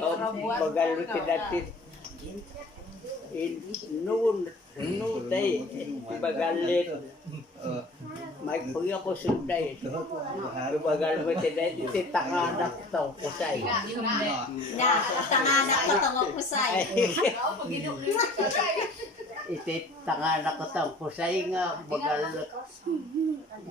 Magalut natin. Noon day, ibagalit. May kuya ko sunday. Ibagal mo tinay, titanganak to, kusay. Tanganak ko to, kusay. Ititanganak ko to, kusay nga, bagalat.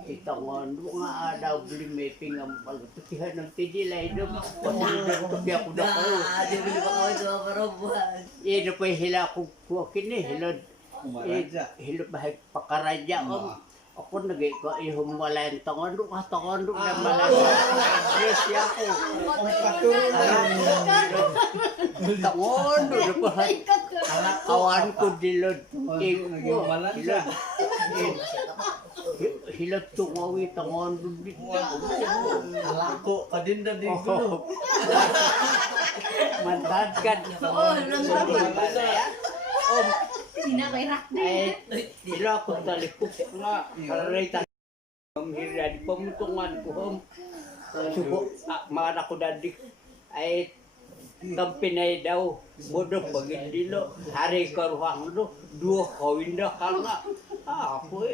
Itangon, nga daw blimiping ang pagtutihan ng tidilay. Pasundan ko biya ko na ko. Di ba ba kaway sa mga parabuhan? Ino pa hila ko kini, hilod. Hilod bahay pakaradya. Ako nagay ko ihumwalayan tangondo na malay. Yes ako. Tangondo na bahay. Kawan ko dilod. Hilod tungawi tangondo dito. Alako kadinda di gulo. Mantad kan. Sinakairak Ay, sila ko talikop nga, kararita. Hira di pamutungan ko, subo, mga ko dadi, ay, tampinay daw, bodong pagindilo, hari karuhang do, dua kawin na ka nga. Ako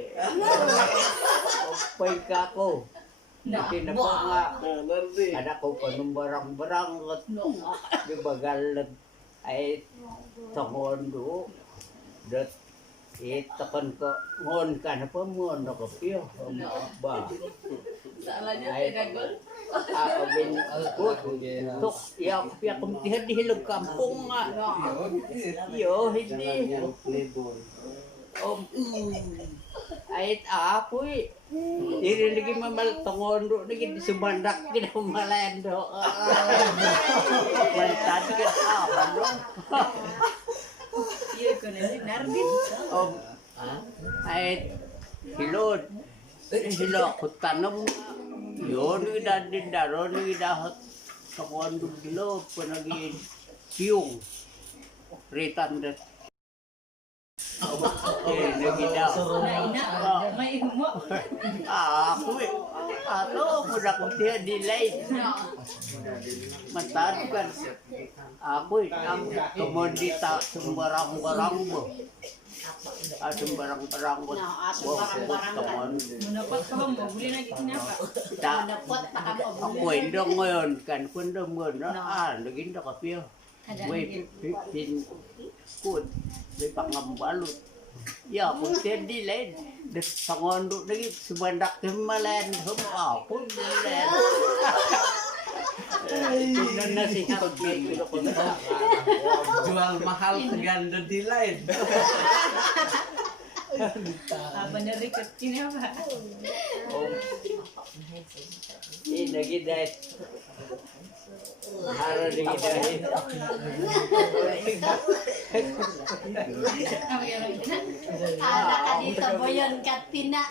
pay ka ko. Hindi na pa nga, anak ko pa nung barang-barang, di bagal, ay, tangondo. Dat itakan ko ngon ka na pa mo na ko piyo ba ay abin ko tok ya piya kumtihan di hilog kampung nga yo hindi ay apoy iriligi mamal tangondo nigi sumandak kinamalendo mantad ka ano Iya ko na si Nardin. Ay, hilod. Hilod ko tanong. Yun, idadin daron, idahot. Kakuan doon hilod, panagin siyong. 300. Nagidaw. May mo. Ako muna ko siya delay. Matado kan. Ako ang komodita sumbarang-barang mo. Sumbarang-barang mo. Mendapat kamu mau beli lagi kenapa? Dapat ako hindi ngayon kan kundo mo na naginda ka piyo. Wait, pin good. May pangambalot. Ya, kung hindi lain. Sangondo lagi, sumandak himalan. Ako, lain. Tingnan na si pag-pilo ko na. Jual mahal teganda di lain. Apa dari kecil apa? Lagi dahil. Hara lagi dahil. Ada kadito boyon katina.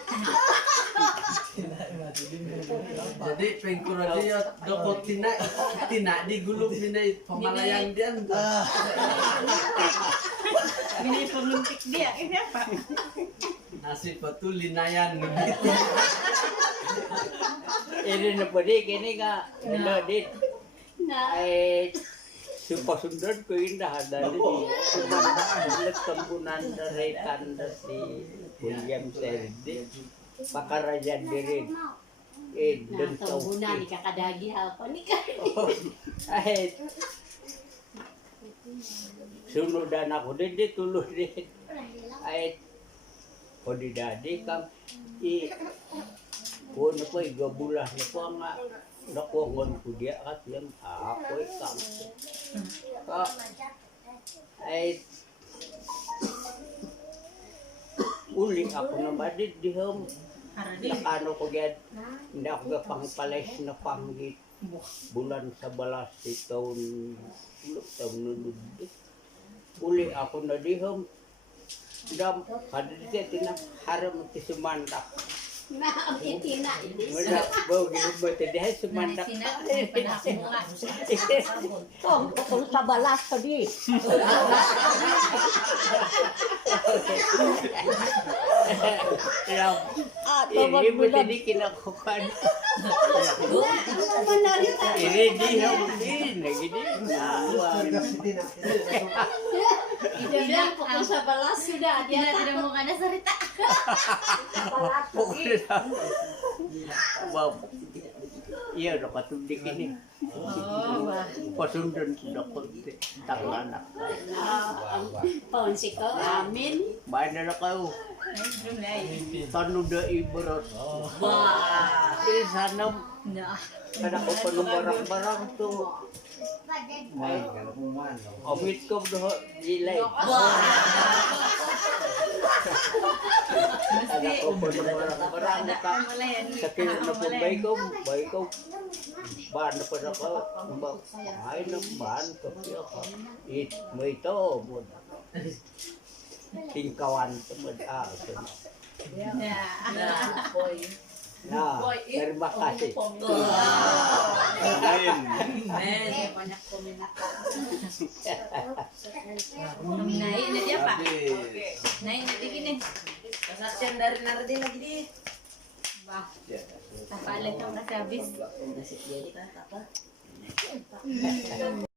Jadi pengkura dia dokot tina di gulung dinay pamalayan dian. Ini penguntik dia, ini apa? Nasi patu linayan. Ini na pwede, kini nga, dit. Ay, supasundan ko yung dahadali. Sumandak tambunan dari tanda si William Serdi. Pakarajan dirin. Dan Tambunan ni kakadagi apa ni kan? Ay, sunudan ako din, tuloy din. Ay, o di dadi kang kung ano po, igabulah na po nga nakuha ko diya at yung apoy kang ay uli ako na madid dihom ano ko gad hindi ako gapangpalis na panggit bulan sa balas taon nunod uli ako na dihom dam kadit tina haram ti sumandak Na tina ini. wala bau gitu dahil sumandak Kung sa balas tadi. Kaya, hindi mo hindi kinakukan. Ano na rin tayo? Hindi ako din. Nagini. Idabihan po ko sa balas sudah. Dia tidak mau kada sarita. Wow. Iya, udah katudik ini. Oh, wah. Pasundan sudah kunti. Tanganak. Paun si ko. Amin. Bayan na kau. Tanu da ibarat. Wah. Ini sana Nah. kada ko pa ng barang-barang to. Omit ko do gilay. Kada ko pa ng barang-barang ka. Sakit na po bay ko. Ban na pa na ko. Ay na ban ko. It mo ito. Tingkawan teman Nah, terima kasih. Amen. Naik na dia pak. Habis. Naik na di gini. Kasasyan dari nardi lagi di. Wah. Tapalan ka kasi habis. Nasib jadi kan apa?